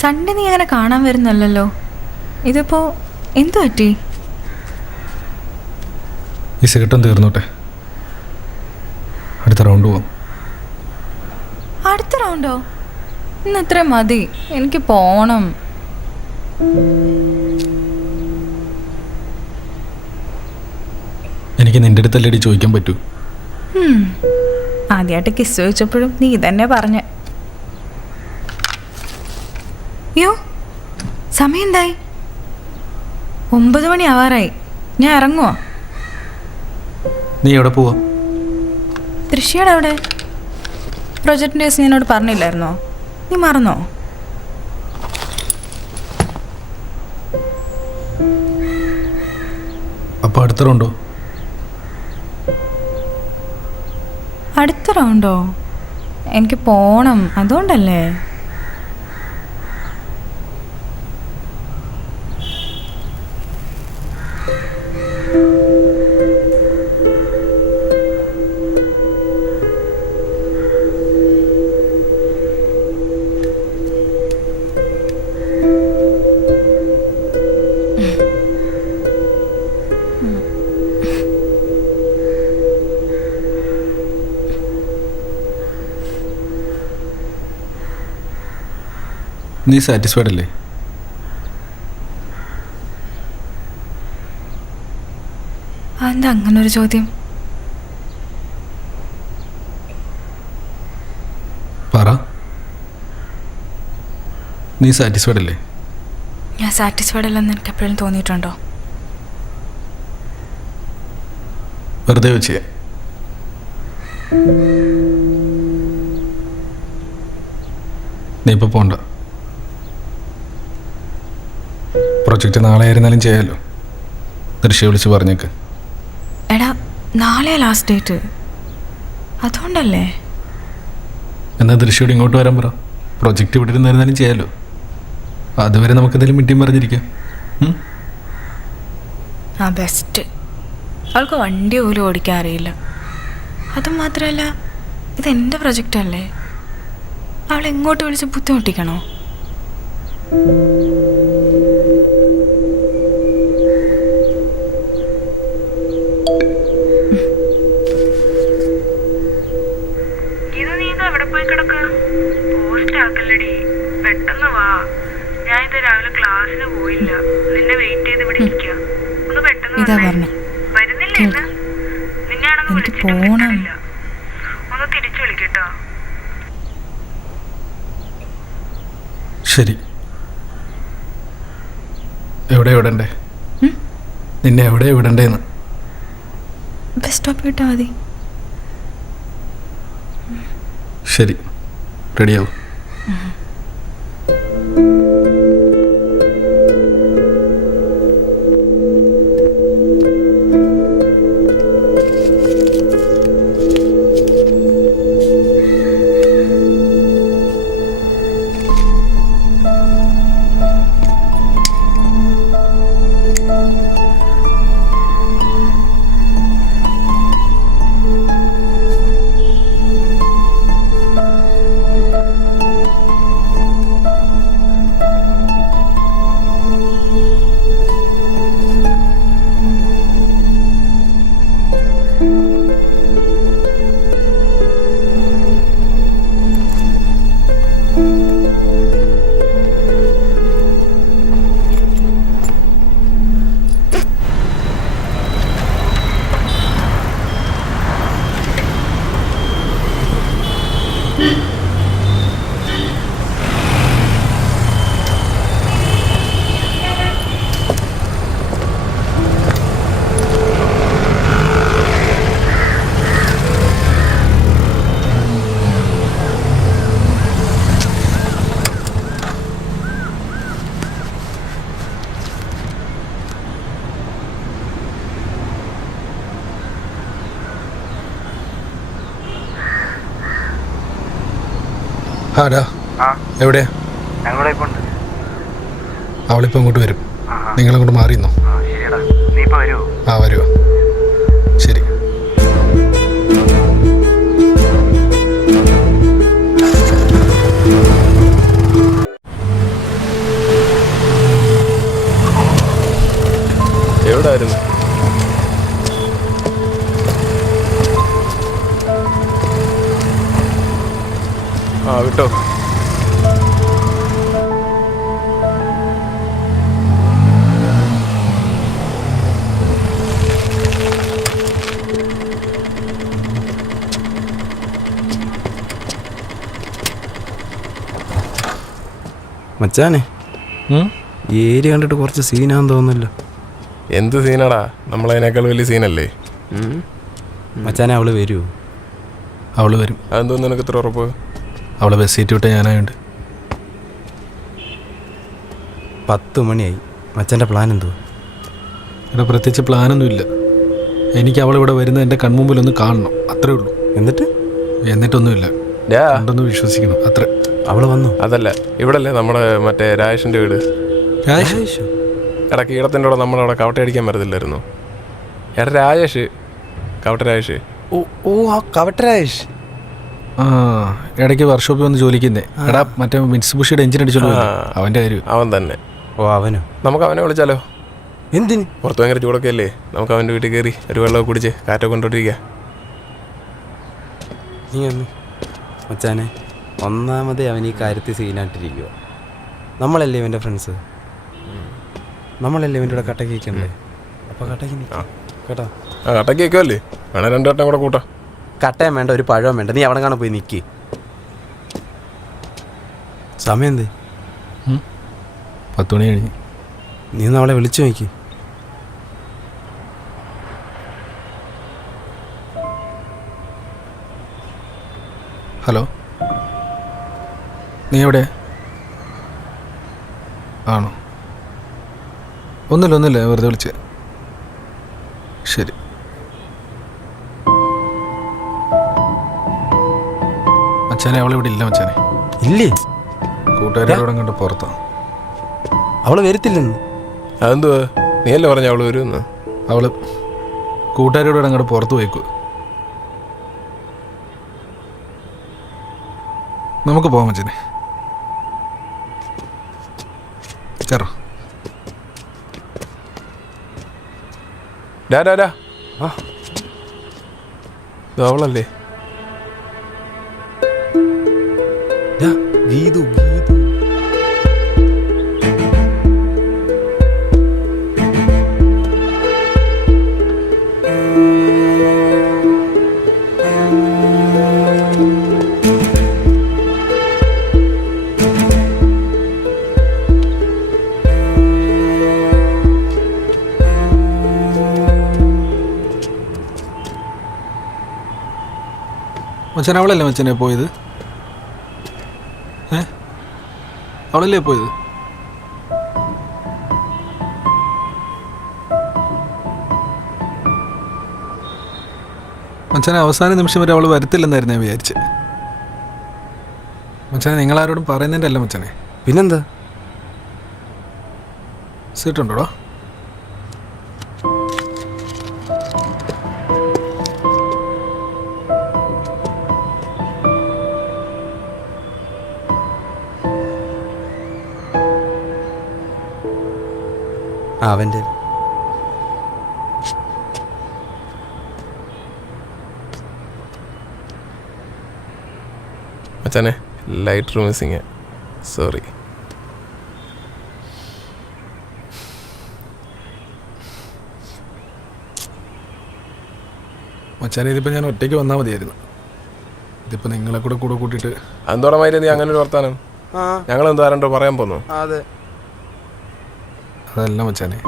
Sunday നീ അങ്ങനെ കാണാൻ വരുന്നല്ലോ. ഇതിപ്പോൾ എന്തു പറ്റി? ഈ സിഗരറ്റും തീർന്നോട്ടെ, അടുത്ത റൗണ്ട് പോവാം. അടുത്ത റൗണ്ടോ? ഇന്ന് ഇത്ര മതി, എനിക്ക് പോണം. എനിക്ക് നിന്റെ അടുത്തല്ലേടി ചോദിക്കാൻ പറ്റൂ. ആദ്യമായിട്ട് കിസ് ചോദിച്ചപ്പോഴും നീ തന്നെ പറഞ്ഞ. അയ്യോ, സമയം എന്തായി? 9 മണി ആവാറായി. ഞാൻ ഇറങ്ങുവോ? നീ എവിടെ പോവാ? തൃശ്ശിയുടെ അവിടെ. പ്രൊജക്ടിൻ്റെ കേസ് ഞാനോട് പറഞ്ഞില്ലായിരുന്നോ? നീ മറന്നോ? അപ്പോൾ അടുത്ത റൗണ്ടോ? അടുത്ത റൗണ്ടോ? എനിക്ക് പോണം, അതുകൊണ്ടല്ലേ. നീ സാറ്റിസ്ഫൈഡ് അല്ലേ? അതെന്താ അങ്ങനൊരു ചോദ്യം? പറ, നീ സാറ്റിസ്ഫൈഡ് അല്ലേ? ഞാൻ സാറ്റിസ്ഫൈഡ് അല്ലെന്ന് എനിക്ക് എപ്പോഴും തോന്നിയിട്ടുണ്ടോ? വെറുതെ വെച്ചേ. നീ ഇപ്പോൾ പോണ്ട. പ്രൊജക്റ്റ് നാളെ ആയിരുന്നാലും ചെയ്യാമല്ലോ. ദൃശ്യ വിളിച്ച് പറഞ്ഞേക്ക്. എടാ, നാളെ ലാസ്റ്റ് ഡേറ്റ്, അതുകൊണ്ടല്ലേ. എന്നാൽ ദൃശ്യോട് ഇങ്ങോട്ട് വരാൻ പറ. പ്രൊജക്റ്റ് ഇവിടെ ഇരുന്നായിരുന്നാലും ചെയ്യാമല്ലോ. അതുവരെ നമുക്ക് എന്തെങ്കിലും മിണ്ടിയും പറഞ്ഞിരിക്കാം. ആ ബെസ്റ്റ്. അവൾക്ക് വണ്ടി പോലും ഓടിക്കാൻ അറിയില്ല. അതുമാത്രമല്ല, ഇതെൻ്റെ പ്രൊജക്റ്റല്ലേ. അവളെ എങ്ങോട്ട് വിളിച്ച് ബുദ്ധിമുട്ടിക്കണോ? പെട്ടെന്ന് വാ. ഞാൻ ഇത് രാവിലെ ക്ലാസ്സിന് പോയില്ല, നിന്നെ വെയിറ്റ് ചെയ്ത് ഇവിടെ ഇരിക്കുക. ഒന്ന് പെട്ടെന്ന് വരുന്നില്ല. നിന്നെയാണെന്ന് വിളിച്ചിട്ട് കിട്ടണില്ല. ഒന്ന് തിരിച്ചു വിളിക്കട്ടോ. ശരി. എവിടെ വിടണ്ടേ? നിന്നെ എവിടെ വിടണ്ടേന്ന്? ബസ് സ്റ്റോപ്പ് കിട്ടാൽ മതി. ശരി, റെഡിയാവും. ആടാ, എവിടെയാ? അവളിപ്പോൾ അങ്ങോട്ട് വരും. നിങ്ങളങ്ങോട്ട് മാറിയെന്നോ? ആ, വരുമോ? ശരി. എവിടായിരുന്നു? ആ വിട്ടോ. മച്ചാനെ, ഈ ഏരിയ കണ്ടിട്ട് കുറച്ച് സീനാന്ന് തോന്നുന്നല്ലോ. എന്ത് സീനാടാ? നമ്മളതിനേക്കാൾ വലിയ സീനല്ലേ. മച്ചാനെ, അവള് വരുമോ? അവള് വരും. അതെന്തോന്ന് നിനക്ക് ഇത്ര ഉറപ്പ്? അവളെ ബസ് സീറ്റ് വിട്ട ഞാനായുണ്ട്. 10 മണിയായി. മച്ചാൻ്റെ പ്ലാൻ എന്തുവാ? ഇവിടെ പ്രത്യേകിച്ച് പ്ലാനൊന്നുമില്ല. എനിക്ക് അവളിവിടെ വരുന്നത് എൻ്റെ കൺമുമ്പിലൊന്ന് കാണണം, അത്രേ ഉള്ളൂ. എന്നിട്ടൊന്നുമില്ല. കണ്ടൊന്ന് വിശ്വസിക്കണം, അത്ര. അവള് വന്നു? അതല്ല, ഇവിടല്ലേ നമ്മുടെ മറ്റേ രാജേഷിൻ്റെ വീട്. രാജേഷോ? എടാ, കീടത്തിൻ്റെ കൂടെ നമ്മളവിടെ കവട്ട അടിക്കാൻ പറ്റത്തില്ലായിരുന്നു. എടാ രാജേഷ്, കവട്ട രാജേഷ്. ഓ ആ കവട്ട രാജേഷ്. ആ, ഇടയ്ക്ക് വർക്ക്ഷോപ്പിൽ വന്ന് ജോലിക്കുന്നേ. എടാ, മറ്റേ മിറ്റ്സുബിഷിയുടെ എഞ്ചിൻ അടിച്ചോളൂ, അവൻ്റെ കാര്യം. അവൻ തന്നെ. ഓ, അവനോ? നമുക്ക് അവനെ വിളിച്ചാലോ? എന്തിന്? പുറത്ത് ഭയങ്കര ചൂടൊക്കെ അല്ലേ, നമുക്ക് അവൻ്റെ വീട്ടിൽ കയറി ഒരു വെള്ളമൊക്കെ കുടിച്ച് കാറ്റൊക്കെ കൊണ്ടോട്ടിരിക്കാം. നീ ഒന്ന് മച്ചാനെ, ഒന്നാമതേ അവൻ ഈ കാര്യത്തിൽ സീനായിട്ടിരിക്കുക. നമ്മളല്ലേ ഇവൻ്റെ ഫ്രണ്ട്സ്, നമ്മളല്ലേ ഇവൻ്റെ കൂടെ കട്ടക്ക് വയ്ക്കണ്ടേ? അപ്പോൾ കട്ടക്ക് നിൽക്കാം കേട്ടോ. ആ, കട്ടക്ക് വയ്ക്കുമല്ലേ? വേണേ 2 വട്ടം കൂടെ കൂട്ടാം. കട്ടയും വേണ്ട, ഒരു പഴവും വേണ്ട. നീ അവിടെ കാണാൻ പോയി നിൽക്കി. സമയം എന്തേ? 10 മണി കഴിഞ്ഞ്. നീ ഒന്ന് അവളെ വിളിച്ചു നോക്കി. ഹലോ, നീ എവിടെ? ആണോ? ഒന്നുമില്ല, വെറുതെ വിളിച്ച്. ശരി. മച്ചാനെ, അവളിവിടെ ഇല്ല മച്ചാനെ. ഇല്ലേ? കൂട്ടുകാരോടെ കണ്ട് പുറത്താണ്. അവള് വരത്തില്ലെന്ന്. അതെന്തുവാ? നീയല്ലേ പറഞ്ഞ അവള് വരുമെന്ന്? അവള് കൂട്ടുകാരോടെ അങ്ങോട്ട് പുറത്ത് പോയിക്കോ. നമുക്ക് പോകാം മച്ചാനെ. ചേറ അവളല്ലേ? ഗീതു. മച്ചാൻ, അവളല്ലേ മച്ചാനെ പോയത്? അവളല്ലേ പോയത്? മച്ചാനെ, അവസാന നിമിഷം വരെ അവൾ വരത്തില്ലെന്നായിരുന്നു ഞാൻ വിചാരിച്ചത്. മച്ചാനെ, നിങ്ങളാരോടും പറയുന്നതിൻ്റെ അല്ല മച്ചാനെ. പിന്നെന്താ? സീറ്റുണ്ടോടോ? അവൻ്റെ മച്ചാനെ, ലൈറ്റർ മിസ്സിങ്. സോറി. മച്ചാനെ, ഇതിപ്പോൾ ഞാൻ ഒറ്റയ്ക്ക് വന്നാൽ മതിയായിരുന്നു. ഇതിപ്പോൾ നിങ്ങളെ കൂടെ കൂട്ടിയിട്ട്. അന്തോടമായിട്ട് നീ അങ്ങനെ ഒരു വർത്താനം? ഞങ്ങളെന്തോ ആരണ്ടോ പറയാൻ പോന്നു. അതെ, അതല്ല മച്ചാനെ,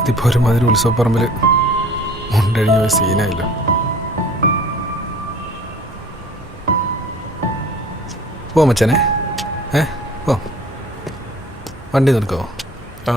ഇതിപ്പോൾ ഒരുമാതിരി ഉത്സവപ്പറമ്പിൽ മുണ്ടഴിഞ്ഞ പോയ സീനായില്ലോ. പോ മച്ചാനെ. പോ. വണ്ടി നിർക്കാവോ? ആ